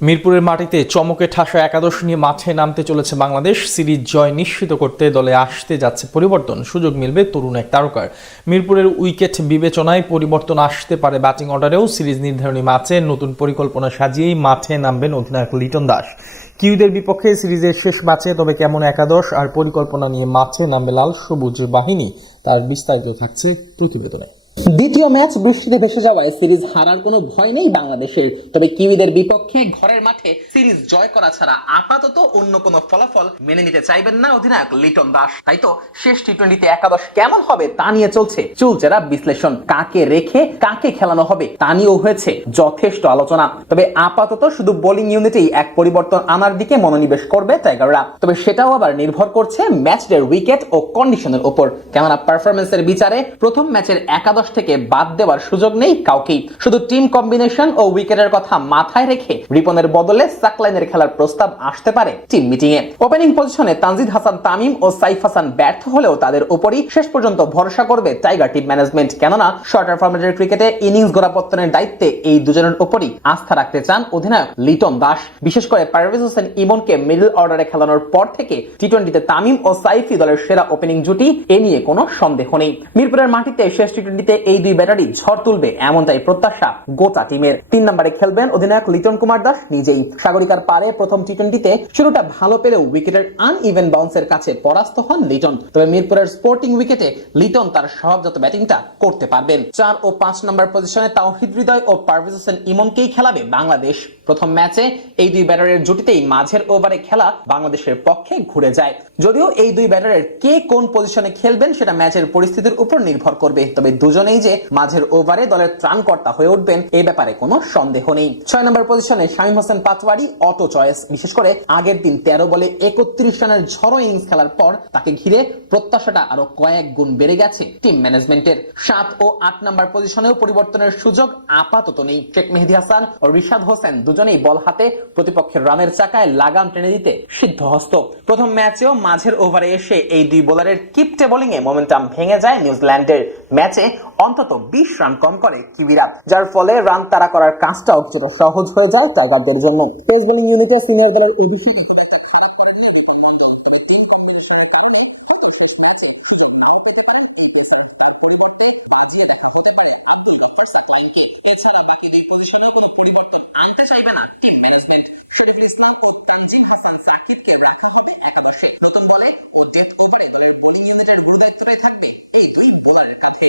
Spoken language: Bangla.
মিরপুরের মাটিতে চমকে ঠাসা একাদশ নিয়ে মাঠে নামতে চলেছে বাংলাদেশ। সিরিজ জয় নিশ্চিত করতে দলে আসতে যাচ্ছে পরিবর্তন, সুযোগ মিলবে তরুণ এক তারকার। মিরপুরের উইকেট বিবেচনায় পরিবর্তন আসতে পারে ব্যাটিং অর্ডারেও। সিরিজ নির্ধারণী ম্যাচে নতুন পরিকল্পনা সাজিয়েই মাঠে নামবেন অধিনায়ক লিটন দাস। কিউদের বিপক্ষে সিরিজের শেষ ম্যাচে তবে কেমন একাদশ আর পরিকল্পনা নিয়ে মাঠে নামবে লাল সবুজ বাহিনী, তার বিস্তারিত থাকছে প্রতিবেদনে। দ্বিতীয় ম্যাচ বৃষ্টিতে ভেসে যাওয়ায় সিরিজ হারার কোনো ভয় নেই বাংলাদেশের। তবে কিউইদের বিপক্ষে ঘরের মাঠে সিরিজ জয় করা ছাড়া আপাতত অন্য কোনো ফলাফল মেনে নিতে চাইবেন না অধিনায়ক লিটন দাস। তাই তো শেষ টি-20তে একাদশ কেমন হবে তা নিয়ে চলছে চুলচেরা বিশ্লেষণ। কাকে রেখে কাকে খেলানো হবে তা নিয়েও হয়েছে যথেষ্ট আলোচনা। তবে আপাতত শুধু বোলিং ইউনিটেই এক পরিবর্তন আনার দিকে মনোনিবেশ করবে টাইগাররা। তবে সেটাও আবার নির্ভর করছে ম্যাচের উইকেট ও কন্ডিশনের উপর। কেননা পারফরমেন্সের বিচারে প্রথম ম্যাচের একাদশ থেকে বাদ দেওয়ার সুযোগ নেই কাউকেই। শুধু টিম কম্বিনেশন ও উইকেটের কথা মাথায় রেখে রিপনের বদলে সাকলাইনের খেলার প্রস্তাব আসতে পারে টিম মিটিং এ। ওপেনিং পজিশনে তানজিদ হাসান তামিম ও সাইফ হাসান ব্যর্থ হলেও তাদের উপরই শেষ পর্যন্ত ভরসা করবে টাইগার টিম ম্যানেজমেন্ট। কেননা শর্টার ফরম্যাটের ক্রিকেটে ইনিংস গোড়াপত্তনের দায়িত্বে এই দুজনের উপরই আস্থা রাখতে চান অধিনায়ক লিটন দাস। বিশেষ করে পারভেজ হোসেন ইমনকে মিডল অর্ডারে খেলানোর পর থেকে টি-20তে তামিম ও সাইফি দলের সেরা ওপেনিং জুটি, এ নিয়ে কোনো সন্দেহ নেই। মিরপুরের মাটিতে শেষ টি-20তে এই দুই ব্যাটারি ঝড় তুলবে এমনটাই প্রত্যাশা গোটা টিমের। 3 নম্বরে খেলবেন অধিনায়ক লিটন কুমার দাস নিজেই। সাগরিকার পারে প্রথম টি-20তে শুরুটা ভালো পেলেও উইকেটের আনইভেন বাউন্সের কাছে পরাস্ত হন লিটন। তবে মিরপুরের স্পোর্টিং উইকেটে লিটন তার স্বভাবজাত ব্যাটিংটা করতে পারবেন। 4 ও 5 নম্বর পজিশনে তাওহিদ হৃদয় ও পারভেজ হোসেন ইমনকেই খেলাবে বাংলাদেশ। প্রথম ম্যাচে এই দুই ব্যাটারের জুটিতেই মাঝের ওভারে খেলা বাংলাদেশের পক্ষে ঘুরে যায়। যদিও এই দুই ব্যাটারের কে কোন পজিশনে খেলবেন সেটা ম্যাচের পরিস্থিতির উপর নির্ভর করবে। তবে দুজনেই যে মাঝের ওভারে দলের ত্রাণকর্তা হয়ে উঠবেন এ ব্যাপারে কোনো সন্দেহ নেই। 6 নম্বর পজিশনে শামীম হোসেন পাটোয়ারি অটো চয়েস। বিশেষ করে আগের দিন 13 বলে 31 রানের ঝড়ো ইনিংস খেলার পর তাকে ঘিরে প্রত্যাশাটা আরো কয়েক গুণ বেড়ে গেছে টিম ম্যানেজমেন্টের। 7 ও 8 নম্বর পজিশনেও পরিবর্তনের সুযোগ আপাতত নেই। শেখ মেহেদী হাসান ও রিশাদ হোসেন দুজনেই বল হাতে প্রতিপক্ষের রানের চাকায় লাগাম টেনে দিতে সিদ্ধহস্ত। প্রথম ম্যাচেও মাঝের ওভারে এসে এই দুই বোলারের কিপটে বোলিং এ মোমেন্টাম ভেঙে যায় নিউজিল্যান্ডের। ম্যাচে অন্তত 20 রান কম করে কিউইরা, যার ফলে রান তাড়া করার কাজটাও কিছুটা সহজ হয়ে যায় টাইগারদের জন্য। পেস বোলিং ইউনিটে সিনিয়র দলের অভিষেকে খুব একটা খারাপ করেননি রিপন মন্ডল। তবে টিম কম্বিনেশনের কারণে হয়তো শেষ ম্যাচে সুযোগ নাও পেতে পারেন এই পেসার। তার পরিবর্তে বাজিয়ে দেখা হতে পারে আব্দুল গফফার সাকলাইনকে। এছাড়া বাকি দুই পজিশনেও কোনো পরিবর্তন আনতে চাইবে না টিম ম্যানেজমেন্ট। শরীফুল ইসলাম ও তানজিম হাসান সাকিবকে রাখা হবে একাদশে। নতুন বলে ও ডেথ ওভারে দলের বোলিং ইউনিটের গুরুদায়িত্বটাই থাকবে এই দুই বোলারের কাঁধে।